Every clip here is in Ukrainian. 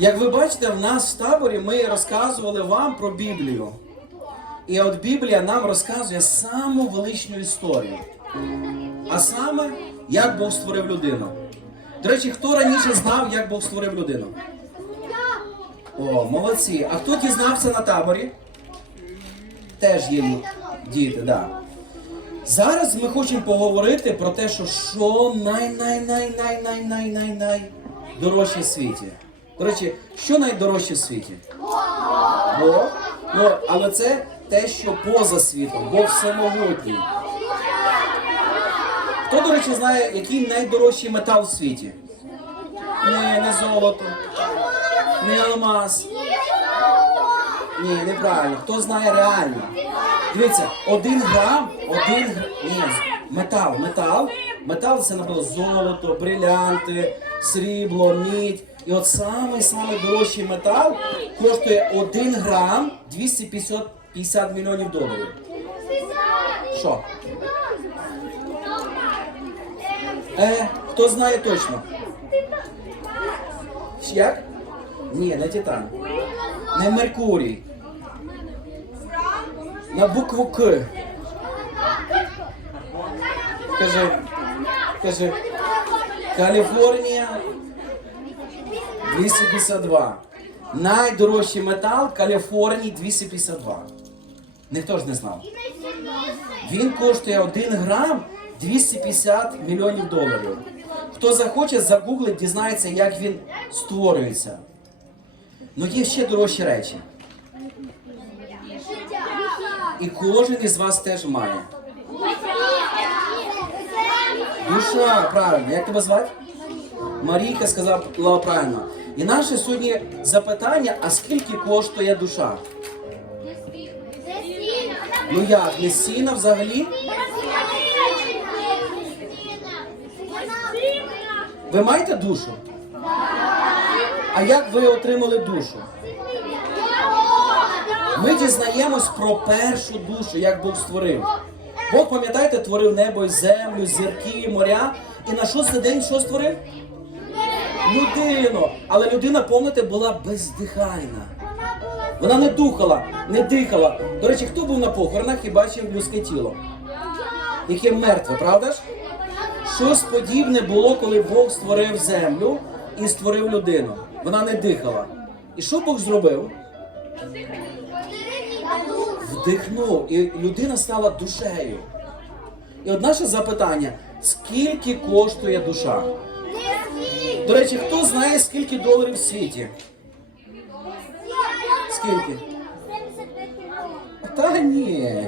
Як ви бачите, в нас в таборі ми розказували вам про Біблію. І от Біблія нам розказує саму величну історію. А саме, як Бог створив людину. До речі, хто раніше знав, як Бог створив людину? О, молодці. А хто дізнався на таборі? Теж є діти, так. Да. Зараз ми хочемо поговорити про те, що що най най най най най най най дорожче в світі. До речі, що найдорожче в світі? Бог. Ну, але це те, що поза світом, Бог всемогутній. Хто, до речі, знає, який найдорожчий метал в світі? Ні, не золото, не алмаз. Ні, неправильно. Хто знає реально? Дивіться, один грам, один грам. Ні, метал, метал. Метал це, наприклад, золото, брилянти, срібло, мідь. І от самий самий дорожчий метал коштує 1 грам 250 мільйонів доларів. Що? Е, Хто знає точно? Як? Ні, не Титан. Не Меркурій. На букву К. Кажи. Кажи. Каліфорнія. 252. Найдорожчий метал Каліфорнії 252. Ніхто ж не знав. Він коштує 1 грам 250 мільйонів доларів. Хто захоче, загуглить, дізнається, як він створюється. Ну є ще дорожчі речі. І кожен із вас теж має. Душа, правильно. Як тебе звати? Марійка сказала правильно. І наше сьогодні запитання: а скільки коштує душа? Ну як, не сіна взагалі? Ви маєте душу? А як ви отримали душу? Ми дізнаємось про першу душу, як Бог створив. Бог, пам'ятаєте, творив небо і землю, зірки, моря. І на шостий день що створив? людину. Але людина, помните, була бездихайна. Вона не духала, не дихала. До речі, хто був на похоронах і бачив людське тіло? Яке мертве, правда ж? Щось подібне було, коли Бог створив землю і створив людину. Вона не дихала. І що Бог зробив? Вдихнув. І людина стала душею. І от наше запитання: скільки коштує душа? До речі, хто знає, скільки доларів в світі? Скільки? Та ні.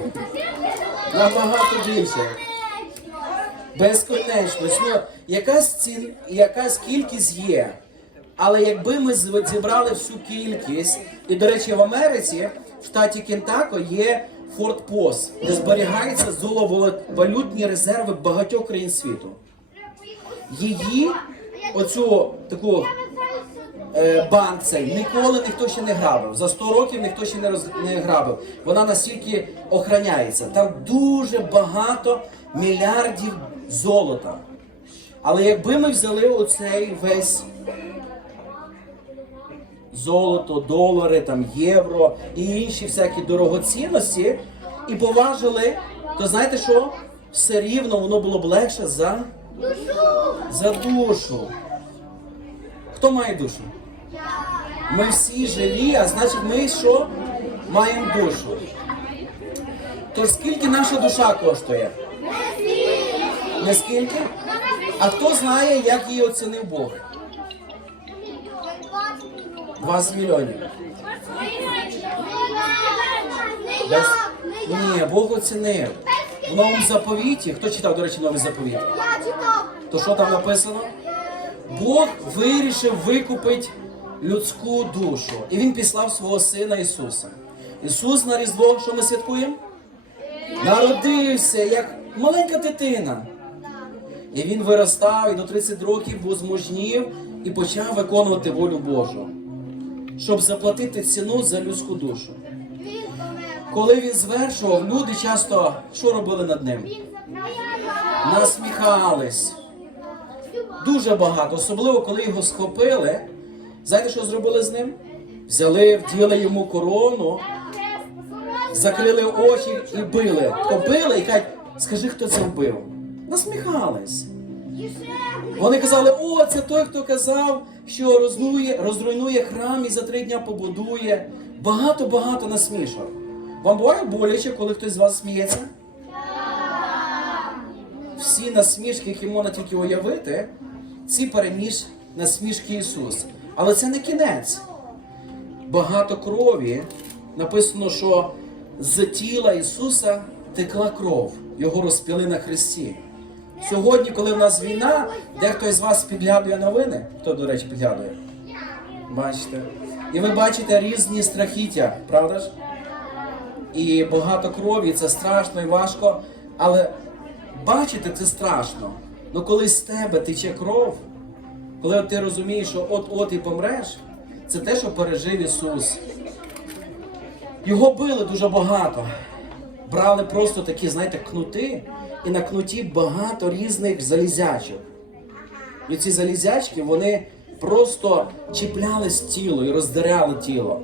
Набагато більше. Безконечно. Ну, якась цін, якась кількість є. Але якби ми зібрали всю кількість, і, до речі, в Америці, в штаті Кентако, є форт Пос, де зберігаються золовалютні резерви багатьох країн світу. Її оцю таку е, банк цей ніколи ніхто ще не грабив. За 100 років ніхто ще не, роз, не грабив. Вона настільки охороняється. Там дуже багато мільярдів золота. Але якби ми взяли оцей весь золото, долари, там євро і інші всякі дорогоцінності і поважили, то знаєте що? Все рівно воно було б легше за. За душу. Хто має душу? Ми всі живі, а значить, ми що? Маємо душу. Тож скільки наша душа коштує? Не скільки? А хто знає, як її оцінив Бог? 20 мільйонів. Без... Ні, Бог оцінив. В новому заповіті. Хто читав, до речі, новий заповіт? Я читав. То що там написано? Бог вирішив викупити людську душу. І він післав свого сина Ісуса. Ісус на Різдво, що ми святкуємо? Народився як маленька дитина. І він виростав і до 30 років був зможнів і почав виконувати волю Божу, щоб заплатити ціну за людську душу. Коли він звершував, люди часто що робили над ним? Насміхались. Дуже багато, особливо коли його схопили. Знаєте, що зробили з ним? Взяли, вділи йому корону, закрили очі і били. Побили і кажуть, скажи, хто це вбив. Насміхались. Вони казали, о, це той, хто казав, що розруйнує, розруйнує храм і за три дня побудує. Багато-багато насмішок. Вам буває боляче, коли хтось з вас сміється? Всі насмішки, які можна тільки уявити, ці переміж насмішки Ісус. Але це не кінець. Багато крові написано, що з тіла Ісуса текла кров, його розпіли на Христі. Сьогодні, коли в нас війна, дехто із вас підглядує новини, хто, до речі, підглядує? Бачите? І ви бачите різні страхіття, правда ж? і багато крові, і це страшно і важко. Але бачити це страшно. Ну коли з тебе тече кров, коли ти розумієш, що от-от і помреш, це те, що пережив Ісус. Його били дуже багато. Брали просто такі, знаєте, кнути, і на кнуті багато різних залізячок. І ці залізячки вони просто чіплялись тіло і роздиряли тіло.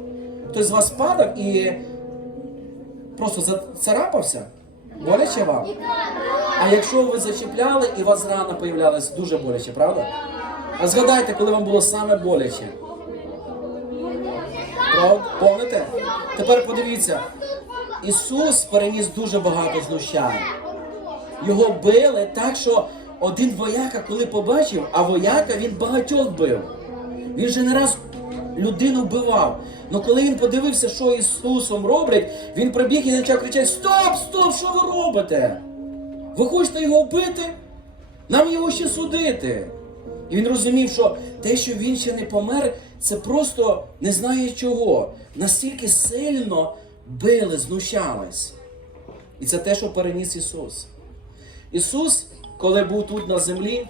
Хтось з вас падав і просто зацарапався, боляче вам. А якщо ви зачіпляли і у вас рана появлялась, дуже боляче, правда? А згадайте, коли вам було саме боляче. Помните? Тепер подивіться, Ісус переніс дуже багато знущань. Його били так, що один вояка, коли побачив, а вояка він багатьох бив. Він же не раз людину вбивав. Але коли він подивився, що Ісусом роблять, він прибіг і почав кричати: Стоп, стоп, що ви робите? Ви хочете його вбити? Нам його ще судити. І він розумів, що те, що він ще не помер, це просто не знає чого. Настільки сильно били, знущались. І це те, що переніс Ісус. Ісус, коли був тут на землі,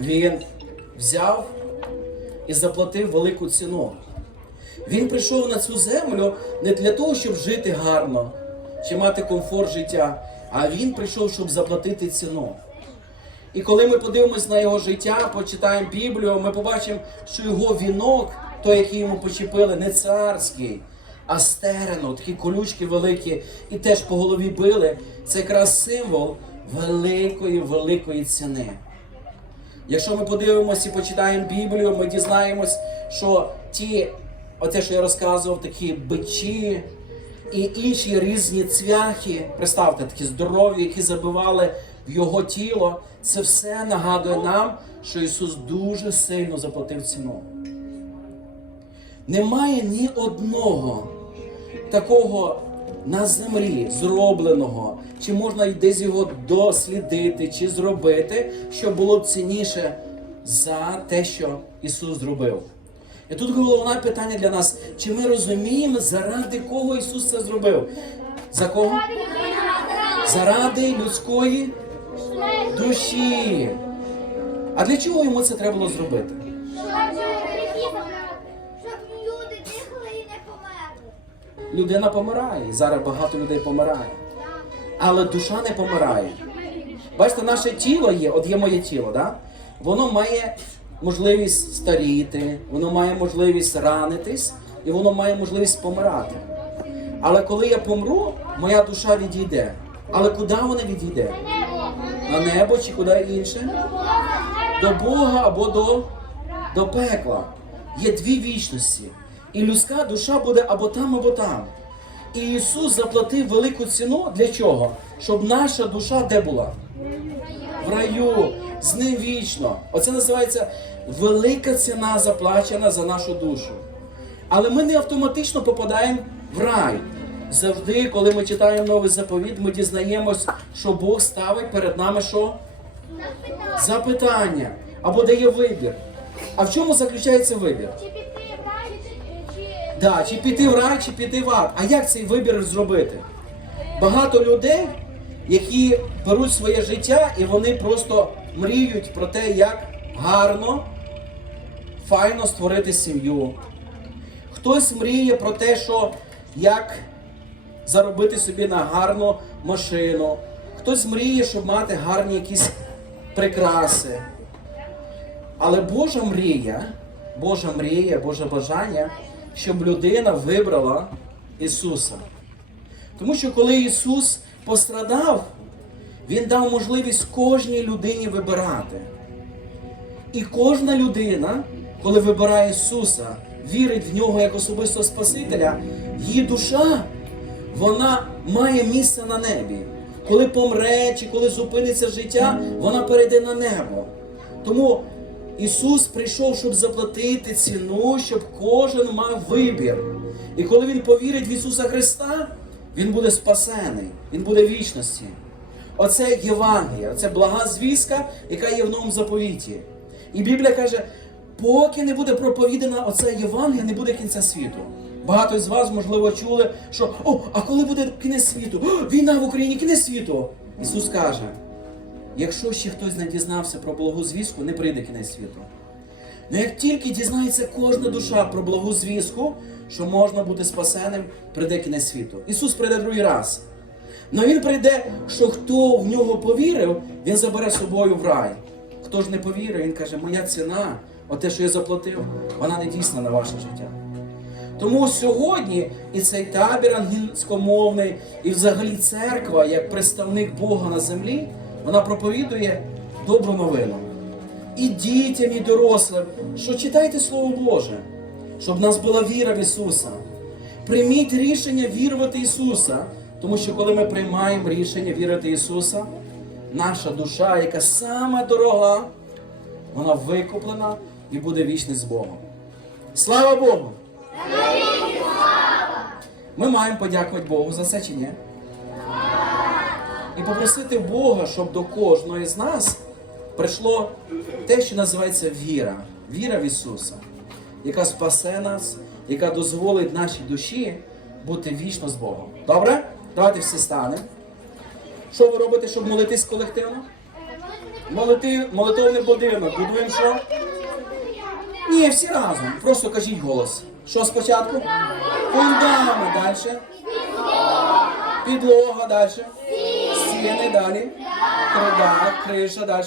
Він взяв і заплатив велику ціну. Він прийшов на цю землю не для того, щоб жити гарно чи мати комфорт життя, а він прийшов, щоб заплатити ціну. І коли ми подивимось на його життя, почитаємо Біблію, ми побачимо, що його вінок, той, який йому почепили, не царський, а стерено, такі колючки великі, і теж по голові били. Це якраз символ великої, великої ціни. Якщо ми подивимося і почитаємо Біблію, ми дізнаємось, що ті, оце що я розказував, такі бичі і інші різні цвяхи, представте, такі здорові, які забивали в його тіло, це все нагадує нам, що Ісус дуже сильно заплатив ціну. Немає ні одного такого на землі зробленого, чи можна десь його дослідити чи зробити, що було б цінніше за те, що Ісус зробив. І тут головне питання для нас: чи ми розуміємо, заради кого Ісус це зробив? За кого? Заради людської душі. А для чого йому це треба було зробити? людина помирає. Зараз багато людей помирає. Але душа не помирає. Бачите, наше тіло є, от є моє тіло, да? воно має можливість старіти, воно має можливість ранитись і воно має можливість помирати. Але коли я помру, моя душа відійде. Але куди вона відійде? На небо чи куди інше? До Бога або до, до пекла. Є дві вічності. І людська душа буде або там, або там. І Ісус заплатив велику ціну для чого? Щоб наша душа де була? В раю, з ним вічно. Оце називається велика ціна заплачена за нашу душу. Але ми не автоматично попадаємо в рай. Завжди, коли ми читаємо новий заповіт, ми дізнаємось, що Бог ставить перед нами що? Запитання або дає вибір. А в чому заключається вибір? Да, чи піти в рай, чи піти в ад. А як цей вибір зробити? Багато людей, які беруть своє життя і вони просто мріють про те, як гарно, файно створити сім'ю. Хтось мріє про те, що як заробити собі на гарну машину. Хтось мріє, щоб мати гарні якісь прикраси. Але Божа мрія, Божа мрія, Боже бажання щоб людина вибрала Ісуса. Тому що коли Ісус пострадав, Він дав можливість кожній людині вибирати. І кожна людина, коли вибирає Ісуса, вірить в нього як особистого Спасителя, її душа вона має місце на небі. Коли помре, чи коли зупиниться життя, вона перейде на небо. Тому Ісус прийшов, щоб заплатити ціну, щоб кожен мав вибір. І коли Він повірить в Ісуса Христа, Він буде спасений, Він буде в вічності. Оце Євангелія, це блага звістка, яка є в новому заповіті. І Біблія каже, поки не буде проповідана оце Євангелія, не буде кінця світу. Багато з вас, можливо, чули, що о, а коли буде кінець світу? О, війна в Україні, кінець світу. Ісус каже. Якщо ще хтось не дізнався про благу зв'язку, не прийде кінець світу. Ну як тільки дізнається кожна душа про благу зв'язку, що можна бути спасеним, прийде кінець світу. Ісус прийде другий раз. Але ну, Він прийде, що хто в нього повірив, він забере собою в рай. Хто ж не повірив, він каже, моя ціна, оте, що я заплатив, вона не дійсна на ваше життя. Тому сьогодні і цей табір ангельськомовний, і взагалі церква, як представник Бога на землі. Вона проповідує добру новину. І дітям, і дорослим, що читайте Слово Боже, щоб в нас була віра в Ісуса. Прийміть рішення вірувати Ісуса, тому що коли ми приймаємо рішення вірити Ісуса, наша душа, яка сама дорога, вона викуплена і буде вічна з Богом. Слава Богу! Ми маємо подякувати Богу за це, чи ні? і попросити Бога, щоб до кожного з нас прийшло те, що називається віра, віра в Ісуса, яка спасе нас, яка дозволить нашій душі бути вічно з Богом. Добре? Давайте всі станемо. Що ви робите, щоб молитись колективно? Молити, молитовний будинок. Будуємо що? Ні, всі разом. Просто кажіть голос. Що спочатку? Фундамент. Далі. Підлога. Далі. Члени далі. Крида, криша далі.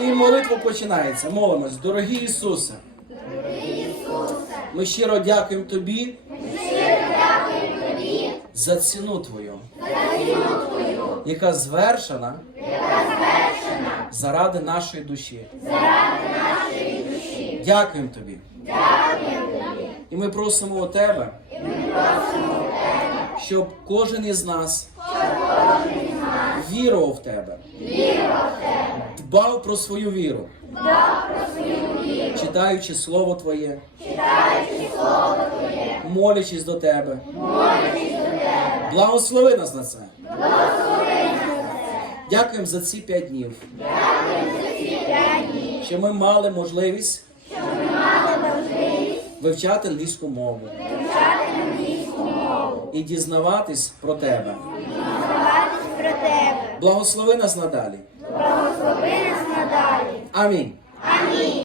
І молитва починається. Молимось. Дорогі Ісусе. Ми щиро дякуємо тобі. За ціну твою, яка звершена, заради нашої душі. Дякуємо тобі. Дякуємо тобі. І ми просимо у тебе. І ми просимо щоб кожен із нас, вірував в тебе, дбав про свою віру, дбав про свою віру, читаючи слово Твоє, читаючи слово Твоє, молячись до тебе, молячись до тебе, благослови нас на це. Благослови нас на це. Дякуємо за ці п'ять днів. Дякуємо за ці п'ять днів, що ми мали можливість, що ми мали можливість вивчати англійську мову і дізнаватись про тебе. Дізнаватись про тебе. Благослови нас надалі. Благослови нас надалі. Амінь. Амінь.